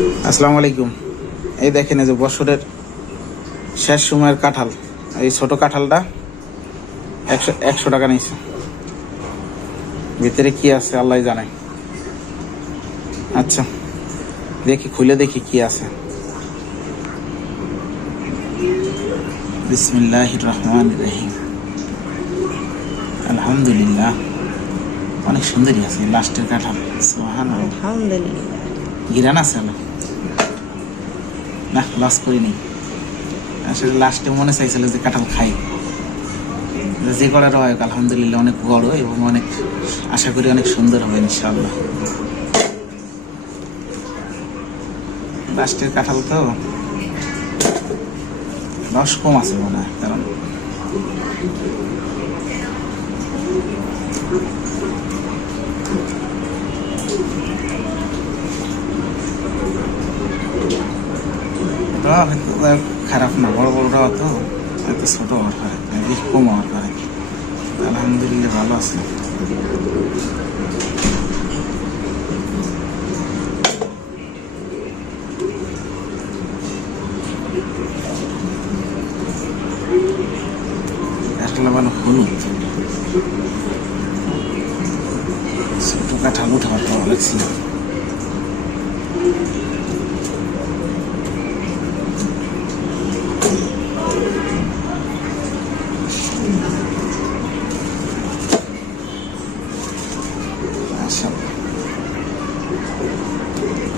আসসালামু আলাইকুম। এই দেখেন, এই যে বছরের শেষ সময়ের কাঁঠাল, এই ছোট কাঁঠালটা 100 টাকা নিয়েছে। ভিতরে কি আছে আল্লাহ জানে। আচ্ছা দেখি, খুলে দেখি কি আছে। বিসমিল্লাহির রহমানির রহিম। আলহামদুলিল্লাহ, অনেক সুন্দরই আছে লাস্টের কাঁঠাল। সুবহানাল্লাহ, আলহামদুলিল্লাহ। ঘিরান আছে আলো না, লস করিনি। আসলে লাস্টে মনে চাইছিল যে কাঁঠাল খাই, যে করার হয়। আলহামদুলিল্লাহ, অনেক বড় এবং অনেক, আশা করি অনেক সুন্দর হবে ইনশাআল্লাহ। লাস্টের কাঁঠাল তো রস কম আছে মনে হয়, কারণ খারাপ না, বড় বড় রওয়া তো এত ছোট হওয়ার পারে, বেশ কম হওয়ার পারে। আলহামদুলিল্লাহ ভালো আছে। কাঁঠাল ভালো হলুদ, ছোট কাঁঠাল উঠাবার ভালো লাগছে।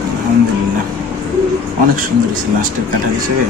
আলহামদুলিল্লাহ, অনেক সুন্দর হয়েছে লাস্টের কাঁঠাল হিসেবে।